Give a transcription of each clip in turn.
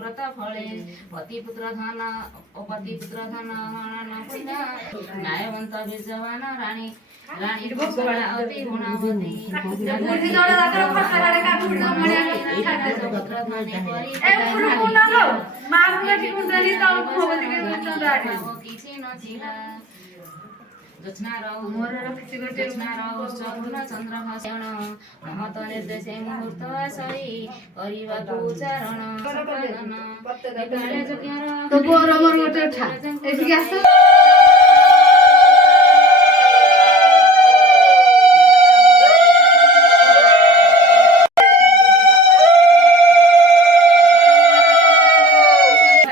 व्रत फळे पतिपुत्र धन अपतिपुत्र धन न्यायवंत विजवान राणी राणी अति गुणवती କିଛି ନଥିଲା ଚନ୍ଦ୍ରଭାଷଣ ମହତ ନିର୍ଦ୍ଦେଶ ମୁହୂର୍ତ୍ତ ସହି କରିବାକୁ ଚାରଣ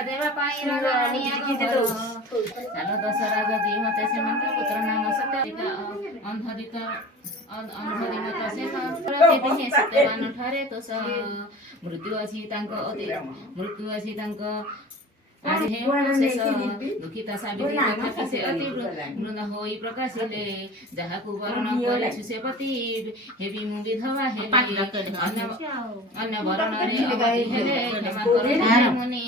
ଦେବା ପାଇଁ ଚାଲ ଦଶରା ଯଦି ମତେ ସେମାନଙ୍କ ପୁତ୍ର ନାମ ସତ୍ୟବାନ ଠାରେ ତୋଷ ମୃତ୍ୟୁ ଅଛି ତାଙ୍କ ଶେଷ ଦୁଃଖିତା ସାବିତ୍ରୀ ତଥାପି ସେ ଅତି ବୃନ୍ଦ ହୋଇ ପ୍ରକାଶିଲେ ଯାହାକୁ ବରଣ କରିଛୁ ସେ ପତି ହେବି ମୁଁ ବିଧବା ହେବି ଅନ୍ୟ ବରଣରେ ଅବତି ହେଲେ କ୍ଷମା କରୁ ମୁନି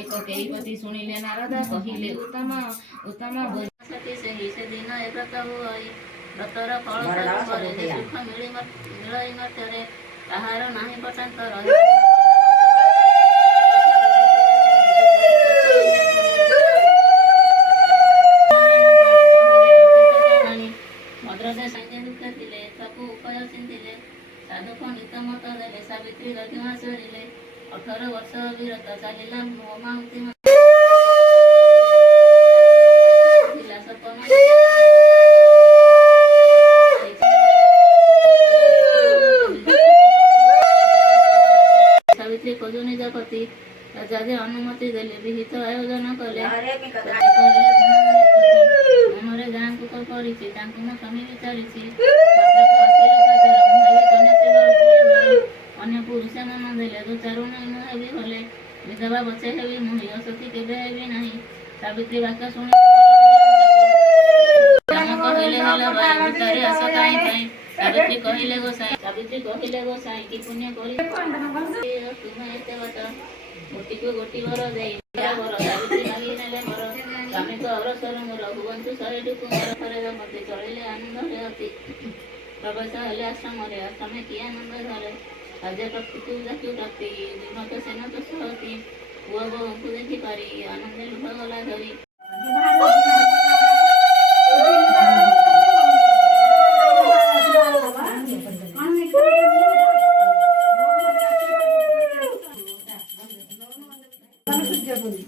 ଏକ କେଇପତି ଶୁଣିଲେ ନାରଦ କହିଲେ ଉତ୍ତମ ବୋଲି ସେହି ସେଦିନ ଏ ବ୍ରତ ହୁଏ ବ୍ରତର ଫଳ ପରେ ସୁଖ ମିଳଇ ମଧ୍ୟରେ ତାହାର ନାହିଁ ପଟାନ୍ତର ଭଦ୍ରରେ ସଂଯୁକ୍ତ ଥିଲେ ତାକୁ ଉପାୟ ଚିନ୍ତିଲେ ସାଧୁ ପଣ୍ଡିତ ମତ ଦେଲେ ସାବିତ୍ରୀ ଲକ୍ଷ୍ମା ସରିଲେ 18 ବର୍ଷ ବିରତ ଚାଲିଲା ମହାମତି ସାବିତ୍ରୀ କଜୁ ନିଜ ପତି ରାଜା ଯେ ଅନୁମତି ଦେଲେ ବିହିତ ଆୟୋଜନ କଲେ ମନରେ ଗାଁକୁ ତ କରିଛି ତାଙ୍କୁ ମୋ ସ୍ୱାମୀ ବିଚାରିଛି ଅନ୍ୟ ପୁରୁଷ ମନ ଦେଲେ ଦୁ ଚାରୁଣୀ ମୁଁ ହେବି ଭଲେ ବିଧବା ବଛେ ହେବି ମୁହିଁ ଅସତୀ କେବେ ହେବି ନାହିଁ ସାବିତ୍ରୀ ବାକ୍ୟ ଶୁଣି କହିଲେ ହେଲା ଭାଇ ଭିତରେ ଆସ କାହିଁ ପାଇଁ ସାବିତ୍ରୀ କହିଲେ ଗୋସାଇଁ କି ପୁଣ୍ୟ କରି ତୁମେ ଏତେ ବାଟ ଗୋଟିକୁ ଗୋଟି ବର ଦେଇ ବର ସାବିତ୍ରୀ ମାଗି ନେଲେ ମୋର ସ୍ୱାମୀଙ୍କ ଅବସର ମୋର ହୁଅନ୍ତୁ 100ଟି କୁମାର ଥରେ ମତେ ଚଳିଲେ ଆନନ୍ଦରେ ଅତି ପ୍ରବେଶ ହେଲେ ଆଶ୍ରମରେ ଆଶ୍ରମେ କି ଆନନ୍ଦ ଧରେ ରାଜା ପ୍ରକୃତି ଜାତି ପ୍ରାପ୍ତି ବିମତ ସେନ ତ ସହତି ପୁଅ ବୋହୂଙ୍କୁ ଦେଖି ପାରି ଆନନ୍ଦେ ଲୁହ ଗଲା ଧରି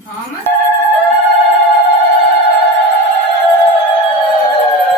ହଁ